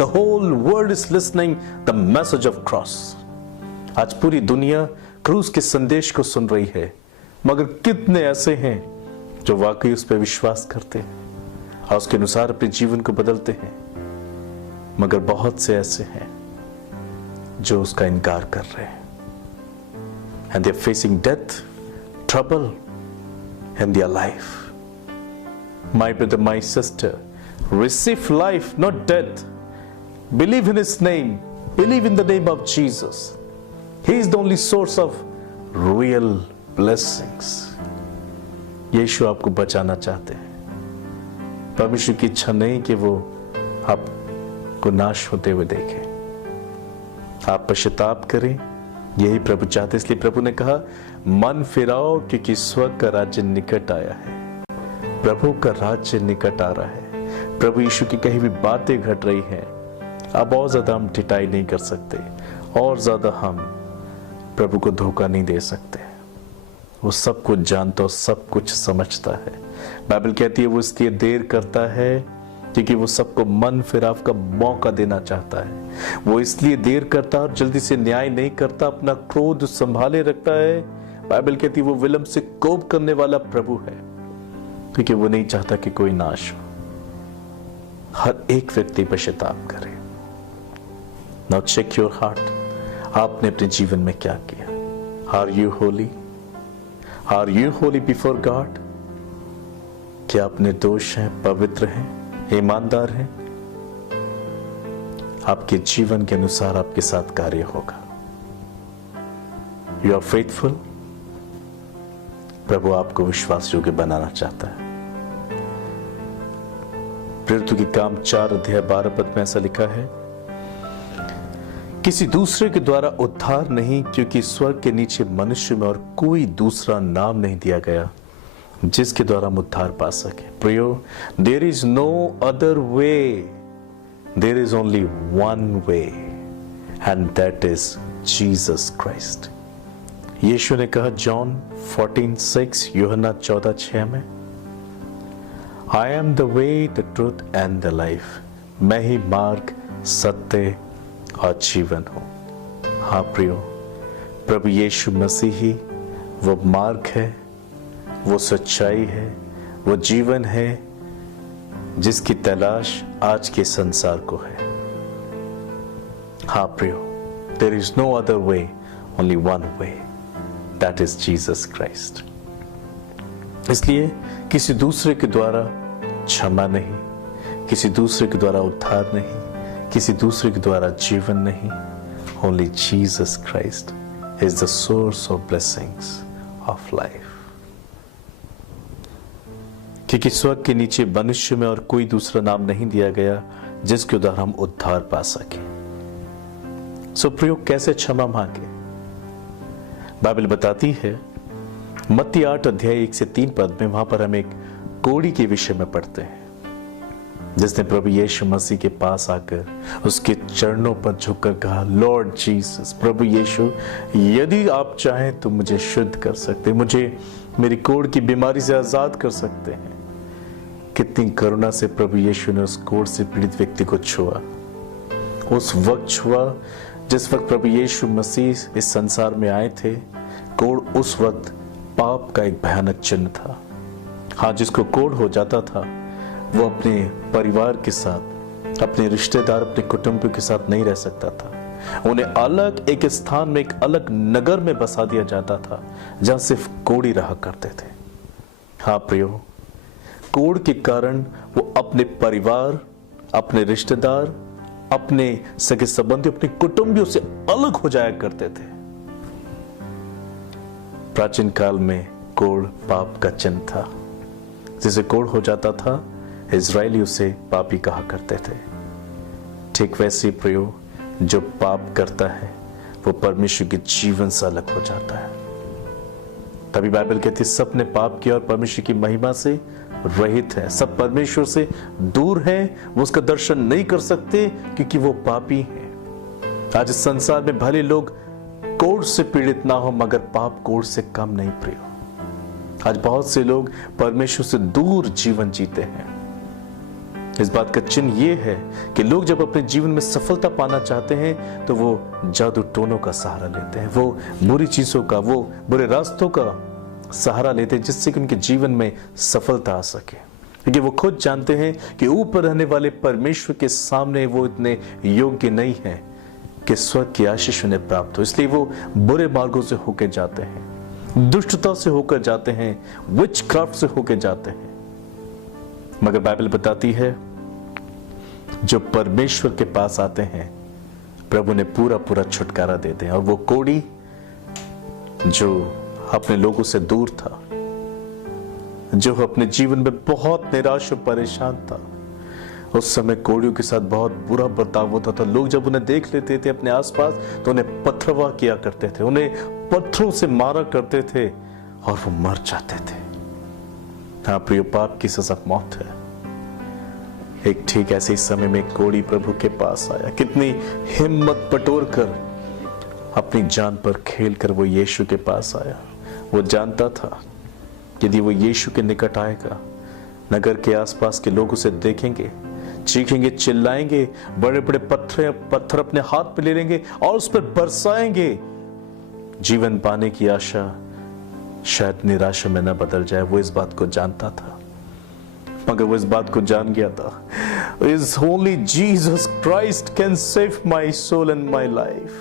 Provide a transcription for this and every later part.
The whole world is listening the message of cross. आज पूरी दुनिया क्रूस के संदेश को सुन रही है, मगर कितने ऐसे हैं जो वाकई उस पर विश्वास करते हैं और उसके अनुसार अपने जीवन को बदलते हैं, मगर बहुत से ऐसे हैं जो उसका इनकार कर रहे हैं. And they are facing death, trouble in their life. My brother, my sister, receive life, not death. Believe in His name. Believe in the name of Jesus. He is the only source of real blessings. यीशु आपको बचाना चाहते हैं. परमेश्वर की इच्छा नहीं कि वो आपको नाश होते हुए देखे. आप पश्चाताप करें, यही प्रभु चाहते. इसलिए प्रभु ने कहा, मन फिराओ क्योंकि स्वर्ग का राज्य निकट आया है. प्रभु का राज्य निकट आ रहा है. प्रभु यीशु की कही हुई बातें घट रही हैं. अब और ज्यादा हम ढिठाई नहीं कर सकते, और ज्यादा हम प्रभु को धोखा नहीं दे सकते. वो सब कुछ जानता और सब कुछ समझता है. बाइबल कहती है वो इसलिए देर करता है क्योंकि वो सबको मन फिराव का मौका देना चाहता है. वो इसलिए देर करता है और जल्दी से न्याय नहीं करता, अपना क्रोध संभाले रखता है. बाइबल कहती है वो विलंब से कोप करने वाला प्रभु है, क्योंकि वो नहीं चाहता कि कोई नाश हो. हर एक व्यक्ति पश्चाताप करे. Now check your heart. आपने अपने जीवन में क्या किया? Are you holy? Are you holy before God? क्या अपने दोष हैं, पवित्र हैं, ईमानदार हैं? आपके जीवन के अनुसार आपके साथ कार्य होगा. You are faithful. प्रभु आपको विश्वास योग्य बनाना चाहता है. प्रेरितों के काम 4:12 में ऐसा लिखा है, किसी दूसरे के द्वारा उद्धार नहीं, क्योंकि स्वर्ग के नीचे मनुष्य में और कोई दूसरा नाम नहीं दिया गया जिसके द्वारा हम उद्धार पा सके. प्रियो, there is no other way. There is only one way, and that is Jesus Christ. यीशु ने कहा जॉन 14:6, यूहन्ना 14:6 में, I am the way, the truth and the life. मैं ही मार्ग, सत्य और जीवन हूं. हाँ प्रियो, प्रभु यीशु मसीह ही वो मार्ग है, वो सच्चाई है, वो जीवन है जिसकी तलाश आज के संसार को है. हाँ प्रियो, there is no other way, only one way, that is Jesus Christ. इसलिए किसी दूसरे के द्वारा क्षमा नहीं, किसी दूसरे के द्वारा उद्धार नहीं, किसी दूसरे के द्वारा जीवन नहीं. Only Jesus Christ is the source of blessings of life. क्योंकि स्वर्ग के नीचे मनुष्य में और कोई दूसरा नाम नहीं दिया गया जिसके द्वारा हम उद्धार पा सके. सो प्रयोग कैसे क्षमा मांगे? बाइबल बताती है, मत्ती 8:1-3 में, वहां पर हम एक कोढ़ी के विषय में पढ़ते हैं जिसने प्रभु यीशु मसीह के पास आकर उसके चरणों पर झुककर कहा, लॉर्ड जीसस, प्रभु यीशु, यदि आप चाहें तो मुझे शुद्ध कर सकते, मुझे मेरी कोढ़ की बीमारी से आजाद कर सकते हैं. कितनी करुणा से प्रभु यीशु ने उस कोढ़ से पीड़ित व्यक्ति को छुआ. उस वक्त छुआ जिस वक्त प्रभु यीशु मसीह इस संसार में आए थे. कोढ़ उस वक्त पाप का एक भयानक चिन्ह था. हाँ, जिसको कोढ़ हो जाता था वो अपने परिवार के साथ, अपने रिश्तेदार, अपने कुटुंबियों के साथ नहीं रह सकता था. उन्हें अलग एक स्थान में, एक अलग नगर में बसा दिया जाता था जहां सिर्फ कोढ़ी रहा करते थे. हाँ प्रियो, कोढ़ के कारण वो अपने परिवार, अपने रिश्तेदार, अपने सगे संबंधी, अपने कुटुंबियों से अलग हो जाया करते थे. प्राचीन काल में कोढ़ पाप का चिन्ह था. जिसे कोढ़ हो जाता था, इजरायली उसे पापी कहा करते थे. ठीक वैसे प्रियो, जो पाप करता है वो परमेश्वर के जीवन से अलग हो जाता है. तभी बाइबल कहती है सब ने पाप किया और परमेश्वर की महिमा से रहित है. सब परमेश्वर से दूर हैं, वो उसका दर्शन नहीं कर सकते क्योंकि वो पापी हैं. आज इस संसार में भले लोग कोढ़ से पीड़ित ना हो, मगर पाप कोढ़ से कम नहीं प्रियो. आज बहुत से लोग परमेश्वर से दूर जीवन जीते हैं. इस बात का चिन्ह ये है कि लोग जब अपने जीवन में सफलता पाना चाहते हैं तो वो जादू टोनों का सहारा लेते हैं, वो बुरी चीजों का, वो बुरे रास्तों का सहारा लेते हैं, जिससे कि उनके जीवन में सफलता आ सके। क्योंकि वो खुद जानते हैं कि ऊपर रहने वाले परमेश्वर के सामने वो इतने योग्य नहीं है कि स्वर्ग की आशीष उन्हें प्राप्त हो। इसलिए वो बुरे मार्गों से होकर जाते हैं, दुष्टता से होकर जाते हैं, विच क्राफ्ट से होकर जाते हैं। मगर बाइबल बताती है जो परमेश्वर के पास आते हैं प्रभु ने पूरा पूरा छुटकारा देते हैं। और वो कोढ़ी जो अपने लोगों से दूर था, जो अपने जीवन में बहुत निराश और परेशान था, उस समय कोढ़ियों के साथ बहुत बुरा बर्ताव होता था। लोग जब उन्हें देख लेते थे अपने आसपास तो उन्हें पत्थरवाह किया करते थे, उन्हें पत्थरों से मारा करते थे और वो मर जाते थे। हाँ प्रिय, पाप की सजा मौत है। एक ठीक ऐसे ही समय में कोढ़ी प्रभु के पास आया। कितनी हिम्मत बटोर कर अपनी जान पर खेल कर वो यीशु के पास आया। वो जानता था यदि वो यीशु के निकट आएगा, नगर के आसपास के लोग उसे देखेंगे, चीखेंगे, चिल्लाएंगे, बड़े बड़े पत्थर अपने हाथ में ले लेंगे और उस पर बरसाएंगे। जीवन पाने की आशा शायद निराशा में न बदल जाए। वो इस बात को जानता था, मगर वो इस बात को जान गया था, Is only Jesus Christ can save my soul and my life।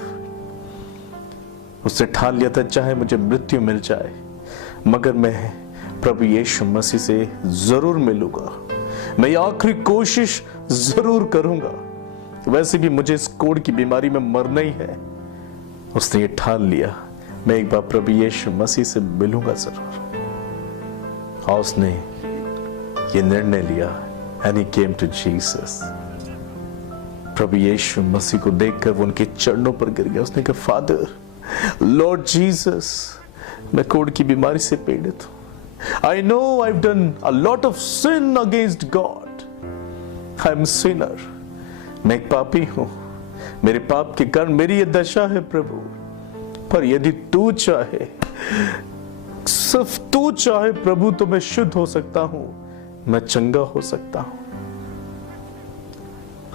उसने ठान लिया था चाहे मुझे मृत्यु मिल जाए मगर मैं प्रभु यीशु मसीह से जरूर मिलूंगा, मैं आखिरी कोशिश जरूर करूंगा। वैसे भी मुझे इस कोढ़ की बीमारी में मरना ही है। उसने ये ठान लिया, मैं एक बार प्रभु यीशु मसीह से मिलूंगा जरूर। और उसने ये निर्णय लिया and he came to Jesus। प्रभु यीशु मसीह को देखकर वो उनके चरणों पर गिर गया। उसने कहा, फादर, लॉर्ड जीसस, मैं कोढ़ की बीमारी से पीड़ित हूं। I know I've done a lot of sin against God। I'm a sinner। मैं एक पापी हूं, मेरे पाप के कारण मेरी ये दशा है प्रभु। पर यदि तू चाहे, सिर्फ तू चाहे प्रभु, तो मैं शुद्ध हो सकता हूं, मैं चंगा हो सकता हूं।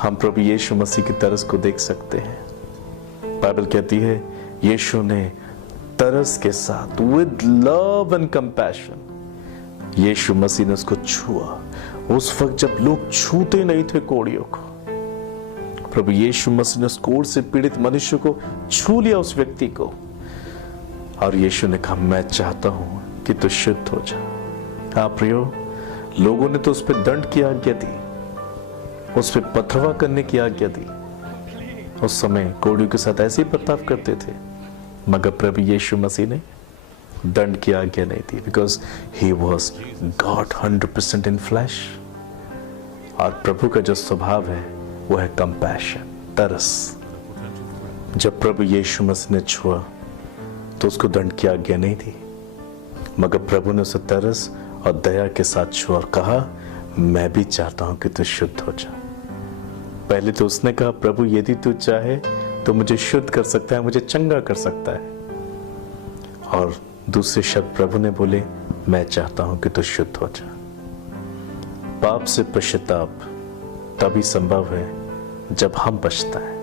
हम प्रभु यीशु मसीह की तरस को देख सकते हैं। बाइबल कहती है यीशु ने तरस के साथ, विद लव एंड कंपैशन, यीशु मसीह ने उसको छुआ। उस वक्त जब लोग छूते नहीं थे कोढ़ियों को, प्रभु यीशु मसीह ने उस कोढ़ से पीड़ित मनुष्य को छू लिया, उस व्यक्ति को। और यीशु ने कहा, मैं चाहता हूं कि तू शुद्ध हो जा। हाँ प्रियो, लोगों ने तो उस पर दंड की आज्ञा दी, उस पर पथरवाह करने की आज्ञा दी। उस समय कोढ़ियों के साथ ऐसे ही बर्ताव करते थे, मगर प्रभु यीशु मसीह ने दंड की आज्ञा नहीं दी, because he was God 100% in flesh. और प्रभु का जो स्वभाव है वो है कंपैशन, तरस। जब प्रभु यीशु मसीह ने छुआ तो उसको दंड की आज्ञा नहीं दी, मगर प्रभु ने उसे तरस और दया के साथ छुआ और कहा, मैं भी चाहता हूं कि तू शुद्ध हो जा। पहले तो उसने कहा, प्रभु यदि तू चाहे तो मुझे शुद्ध कर सकता है, मुझे चंगा कर सकता है। और दूसरे शब्द प्रभु ने बोले, मैं चाहता हूं कि तू शुद्ध हो जा। पाप से पश्चाताप तभी संभव है जब हम पछताएं,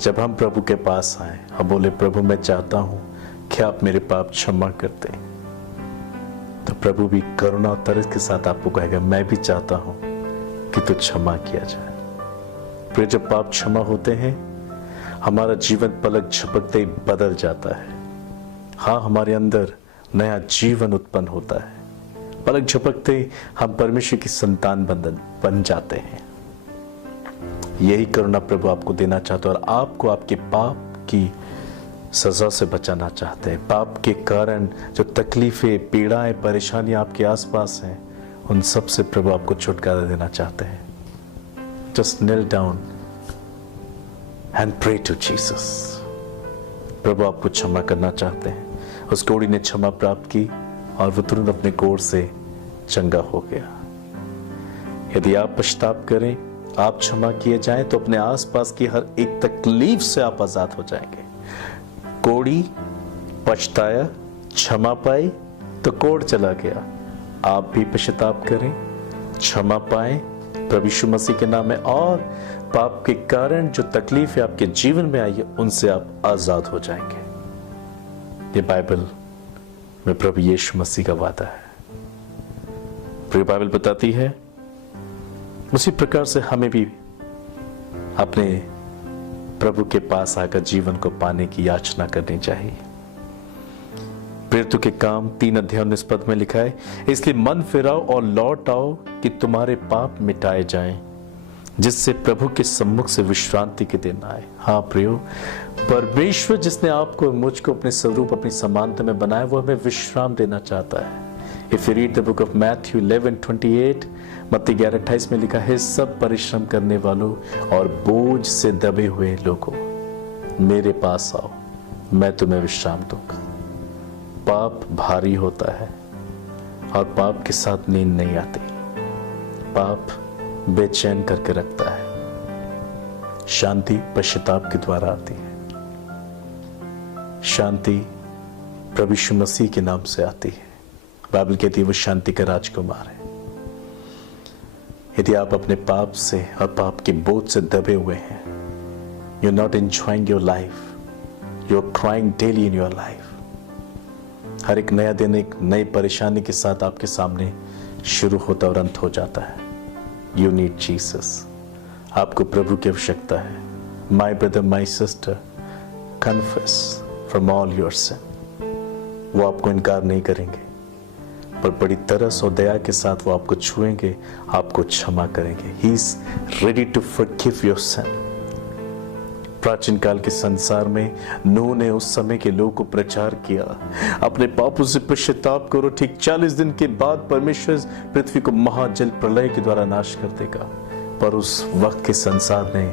जब हम प्रभु के पास आए और बोले, प्रभु मैं चाहता हूं कि आप मेरे पाप क्षमा कर दें। तो प्रभु भी करुणा और तरस के साथ आपको कहेगा, मैं भी चाहता हूं कि तू क्षमा किया जाए। फिर जब पाप क्षमा होते हैं, हमारा जीवन पलक झपकते ही बदल जाता है। हाँ, हमारे अंदर नया जीवन उत्पन्न होता है। पलक झपकते हम परमेश्वर की संतान बन जाते हैं। यही करुणा प्रभु आपको देना चाहते हैं और आपको आपके पाप की सजा से बचाना चाहते हैं। पाप के कारण जो तकलीफें, पीड़ाएं, परेशानियां आपके आसपास हैं, उन सब से प्रभु आपको छुटकारा देना चाहते हैं। Just kneel down and pray to Jesus। प्रभु आपको क्षमा करना चाहते हैं। उस कोढ़ी ने क्षमा प्राप्त की और वो तुरंत अपने कोढ़ से चंगा हो गया। यदि आप पश्चाताप करें, आप क्षमा किए जाएं, तो अपने आसपास की हर एक तकलीफ से आप आजाद हो जाएंगे। कोढ़ी पछताया, क्षमा पाई तो कोढ़ चला गया। आप भी पश्चाताप करें, क्षमा पाएं, प्रभु यीशु मसीह के नाम में, और पाप के कारण जो तकलीफें आपके जीवन में आई है उनसे आप आजाद हो जाएंगे। ये बाइबल में प्रभु यीशु मसीह का वादा है। प्रिय बाइबल बताती है उसी प्रकार से हमें भी अपने प्रभु के पास आकर जीवन को पाने की याचना करनी चाहिए। प्रेरितों के काम 3:19 में लिखा है, इसलिए मन फिराओ और लौट आओ कि तुम्हारे पाप मिटाए जाएं, जिससे प्रभु के सम्मुख से विश्रांति के दिन आए। हाँ प्रियो, परमेश्वर जिसने आपको मुझको अपने स्वरूप अपनी समानता में बनाया, वो हमें विश्राम देना चाहता है। If you read the book of Matthew 11:28, मत्ती 11:28 में लिखा है, सब परिश्रम करने वालों और बोझ से दबे हुए लोगों, मेरे पास आओ, मैं तुम्हें विश्राम दूंगा। पाप भारी होता है और पाप के साथ नींद नहीं आती। पाप बेचैन करके रखता है। शांति पश्चाताप के द्वारा आती है। शांति प्रभु यीशु मसीह के नाम से आती है। बाइबल कहती है वो शांति का राजकुमार है। यदि आप अपने पाप से और पाप के बोझ से दबे हुए हैं, you are not enjoying your life, you are crying daily in your life. हर एक नया दिन एक नई परेशानी के साथ आपके सामने शुरू होता और अंत हो जाता है। You need Jesus. आपको प्रभु की आवश्यकता है। My brother, my sister, confess from all your sin. वो आपको इनकार नहीं करेंगे, पर बड़ी तरस और दया के साथ वो आपको छुएंगे, आपको क्षमा करेंगे। He is ready to forgive your sin. प्राचीन काल के संसार में नूह ने उस समय के लोगों को प्रचार किया, अपने पापों से पश्चाताप करो। ठीक 40 दिन के बाद परमेश्वर पृथ्वी को महाजल प्रलय के द्वारा नाश कर देगा, पर उस वक्त के संसार ने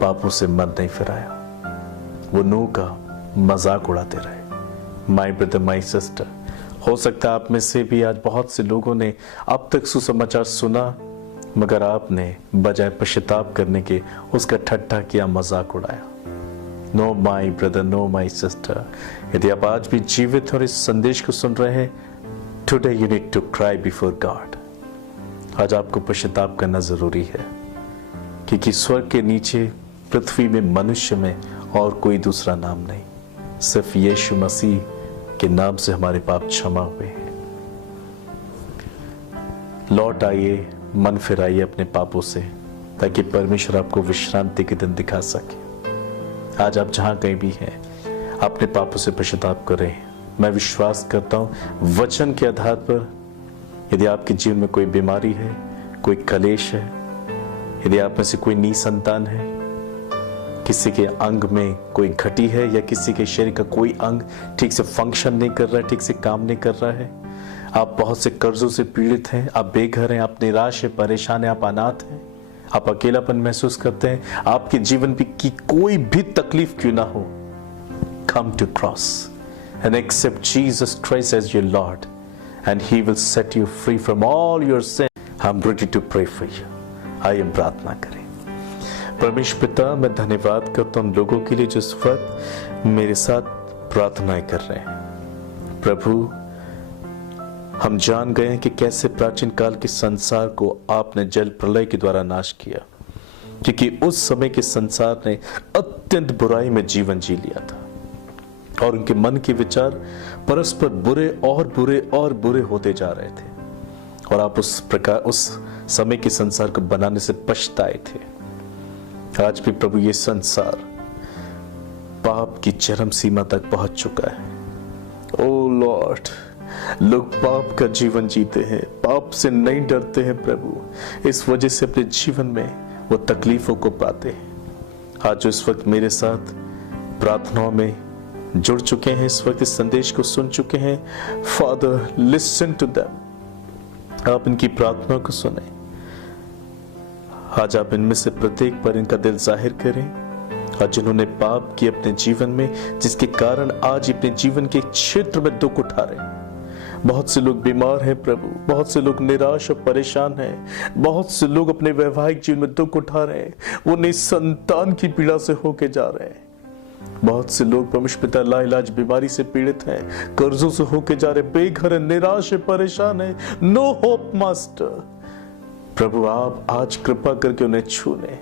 पापों से मन नहीं फिराया। वो नूह का मजाक उड़ाते रहे। माय ब्रदर, माय सिस्टर, हो सकता है आप में से भी आज बहुत से लोगों ने अब तक सुसमाचार सुना, मगर आपने बजाय पश्चाताप करने के उसका ठट्ठा किया, मजाक उड़ाया। No my brother, no my sister, यदि आप आज भी जीवित और इस संदेश को सुन रहे हैं, today you need to cry before God. आज आपको पश्चाताप करना जरूरी है, क्योंकि स्वर्ग के नीचे पृथ्वी में मनुष्य में और कोई दूसरा नाम नहीं, सिर्फ यीशु मसीह के नाम से हमारे पाप क्षमा हुए हैं। लौट आइए, मन फिराइए अपने पापों से, ताकि परमेश्वर आपको विश्रांति के दिन दिखा सके। आज आप जहां कहीं भी हैं, अपने पापों से पश्चाताप करें। मैं विश्वास करता हूं वचन के आधार पर, यदि आपके जीवन में कोई बीमारी है, कोई कलेश है, यदि आप में से कोई निसंतान है, किसी के अंग में कोई घटी है, या किसी के शरीर का कोई अंग ठीक से फंक्शन नहीं कर रहा है, ठीक से काम नहीं कर रहा है, आप बहुत से कर्जों से पीड़ित हैं, आप बेघर हैं, आप निराश हैं, परेशान हैं, आप अनाथ हैं, आप अकेलापन महसूस करते हैं, आपके जीवन की कोई भी तकलीफ क्यों ना हो, come to cross and accept Jesus Christ as your Lord, and He will set you free from all your sin. I'm ready to pray for you. आइए प्रार्थना करें। परमेश्वर पिता, मैं धन्यवाद करता हूं उन लोगों के लिए जो इस वक्त मेरे साथ प्रार्थनाएं कर रहे हैं। प्रभु, हम जान गए हैं कि कैसे प्राचीन काल के संसार को आपने जल प्रलय के द्वारा नाश किया, क्योंकि उस समय के संसार ने अत्यंत बुराई में जीवन जी लिया था और उनके मन के विचार परस्पर बुरे और बुरे और बुरे होते जा रहे थे, और आप उस प्रकार उस समय के संसार को बनाने से पछताए थे। आज भी प्रभु ये संसार पाप की चरम सीमा तक पहुंच चुका है। ओ लॉर्ड, लोग पाप का जीवन जीते हैं, पाप से नहीं डरते हैं प्रभु, इस वजह से अपने जीवन में वो तकलीफों को पाते हैं। आज जो इस वक्त मेरे साथ प्रार्थनाओं में जुड़ चुके हैं, इस वक्त इस संदेश को सुन चुके हैं, फादर लिसन टू देम। आप इनकी प्रार्थना को सुने। आज आप इनमें से प्रत्येक पर इनका दिल जाहिर करें, और जिन्होंने पाप किए अपने जीवन में, जिसके कारण आज अपने जीवन के क्षेत्र में दुख उठा रहे हैं। बहुत से लोग बीमार हैं प्रभु, बहुत से लोग निराश और परेशान हैं, बहुत से लोग अपने वैवाहिक जीवन में दुख उठा रहे हैं, वो निसंतान की पीड़ा से होके जा रहे हैं। बहुत से लोग परमेश्वर पिता लाइलाज बीमारी से पीड़ित हैं, कर्जों से होके जा रहे, बेघर है, निराश है, परेशान है, नो होप मास्टर। प्रभु आप आज कृपा करके उन्हें छू लें।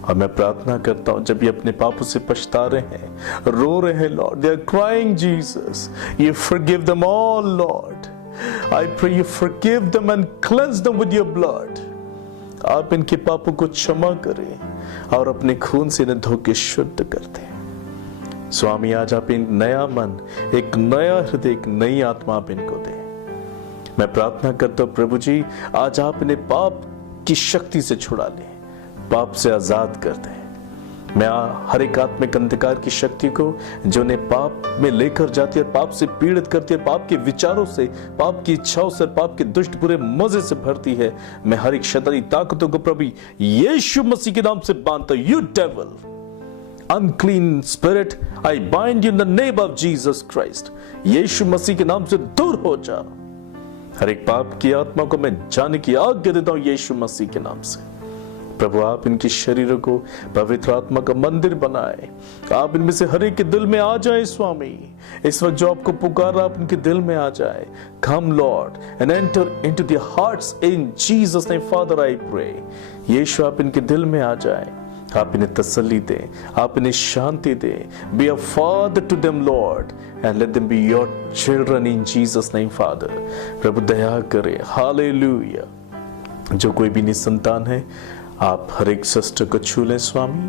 और मैं प्रार्थना करता हूं जब ये अपने पापों से पछता रहे हैं, रो रहे हैं Lord, they are crying Jesus, you forgive them all Lord. I pray you forgive them and cleanse them with your blood. आप इनके पापों को क्षमा करें और अपने खून से इन्हें धो के शुद्ध कर दें। स्वामी आज आप एक नया मन, एक नया हृदय, एक नई आत्मा आप इनको दें। मैं प्रार्थना करता हूं प्रभु जी, आज आप इन्हें पाप की शक्ति से छुड़ा लें, पाप से आजाद कर दें। मैं हर एक आत्मिक अंधकार की शक्ति को जो ने पाप में लेकर जाती है, पाप से पीड़ित करती है, पाप के विचारों से, पाप की इच्छाओं से, पाप के दुष्ट बुरे मजे से भरती है, मैं हर एक शैतानी ताकतों को प्रभु यीशु मसीह के नाम से बांधता हूं। You devil, unclean spirit, I bind you in the name of Jesus Christ. यीशु मसीह के नाम से दूर हो जा। हर एक पाप की आत्मा को मैं जाने की आज्ञा देता हूं यीशु मसीह के नाम से। प्रभु आप इनके शरीरों को पवित्र आत्मा का मंदिर बनाए। आप इनमें से हर एक के दिल में आ जाए स्वामी। इस वक्त जो आपको पुकार रहा, आप इनके दिल में आ जाए। Come Lord and enter into their hearts in Jesus name Father I pray. यीशु आप इनके दिल में आ जाए, आप इन्हें तसल्ली दें, आप इन्हें शांति दें। Be a father to them Lord and let them be your children in Jesus name Father. प्रभु दया करे। हालेलुया। जो कोई भी निसंतान है, आप हर एक सिस्टर को छू लें स्वामी।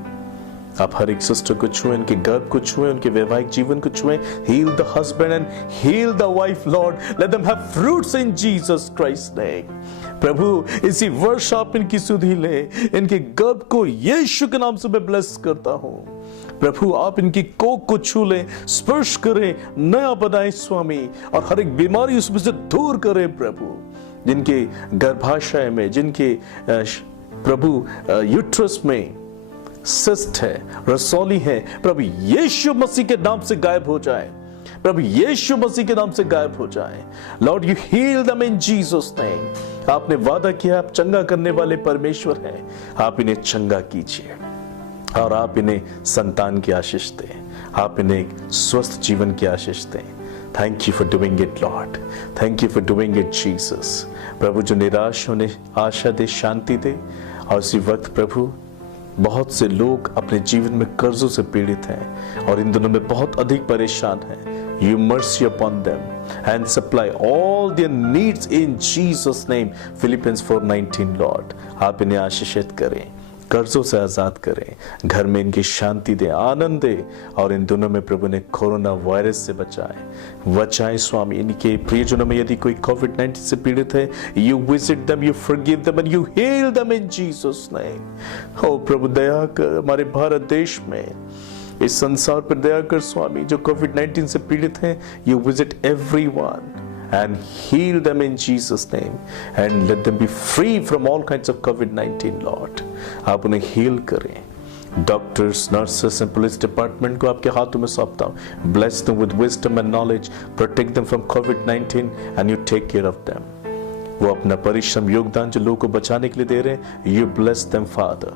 आप हर एक सिस्टर को छुएं, उनके गर्भ को छुएं, उनके वैवाहिक जीवन को छुएं। Heal the husband and heal the wife Lord, let them have fruits in Jesus Christ name. प्रभु इसी वर्ष आप इनकी सुधि ले, इनके गर्भ को यीशु के नाम से मैं ब्लेस करता हूं। प्रभु आप इनकी कोख को छू लें, स्पर्श करें, नया बनाए स्वामी, और हर एक बीमारी उसमें से दूर करें प्रभु। जिनके गर्भाशय में, जिनके प्रभु यूट्रस में सिस्ट है, रसौली है, प्रभु यीशु मसीह के नाम से गायब हो जाए। प्रभु यीशु मसीह के नाम से गायब हो जाए। Lord you heal them in Jesus name. आपने वादा किया आप चंगा करने वाले परमेश्वर हैं। आप इन्हें चंगा कीजिए और आप इन्हें संतान की आशीष दें, आप इन्हें स्वस्थ जीवन की आशीष दें। Thank you for doing it Lord, thank you for doing it Jesus. प्रभु जो निराश होने आशा दे, शांति दे। और इसी वक्त प्रभु बहुत से लोग अपने जीवन में कर्जों से पीड़ित हैं और इन दिनों में बहुत अधिक परेशान हैं। You mercy upon them and supply all there needs in Jesus name. Philippians 4:19 Lord आप इन्हें आशीषित करें, कर्जों से आजाद करें, घर में इनकी शांति दे, आनंद दे। और इन दोनों में प्रभु ने कोरोना वायरस से बचाएं स्वामी। इनके प्रियजनों में यदि कोई कोविड-19 से पीड़ित है, you visit them, you forgive them and you heal them in Jesus name. Oh प्रभु दया कर हमारे भारत देश में, इस संसार पर दया कर स्वामी। जो कोविड-19 से पीड़ित हैं, you visit everyone and heal them in Jesus name and let them be free from all kinds of COVID-19 Lord। आप उन्हें हील करें। Doctors, nurses and police department को आपके हाथों में सौंपता हूं। Bless them with wisdom and knowledge, protect them from COVID-19 and you take care of them। वो अपना परिश्रम, योगदान जो लोगों को बचाने के लिए दे रहे हैं, you bless them Father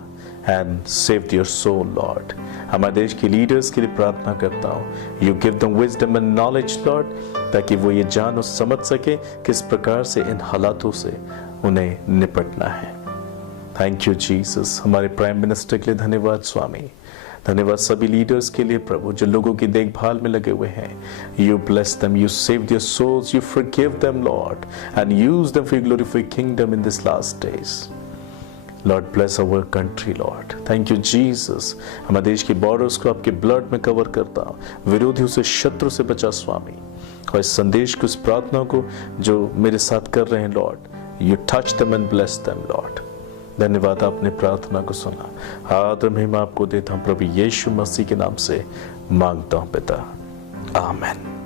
and save their soul Lord। हमारे देश के लीडर्स के लिए प्रार्थना करता हूँ, you give them wisdom and knowledge Lord, ताकि वो ये जान और समझ सके किस प्रकार से इन हालातों से उन्हें निपटना है। Thank you Jesus. हमारे प्राइम मिनिस्टर के लिए धन्यवाद स्वामी। धन्यवाद सभी लीडर्स के लिए प्रभु जो लोगों की देखभाल में लगे हुए हैं। You bless them, you save their souls, you forgive them Lord and use them for your glory kingdom in this last days. Lord bless our country Lord. Thank you Jesus. हमारे देश के बॉर्डर्स को आपके blood में cover करता हूं, विरोधियों से, शत्रु से बचा स्वामी। और इस संदेश को, इस प्रार्थना को जो मेरे साथ कर रहे हैं Lord, you touch them and bless them Lord. धन्यवाद आपने प्रार्थना को सुना। आदर महिमा आपको देता हूं प्रभु यीशु मसीह के नाम से मांगता हूं पिता, आमीन।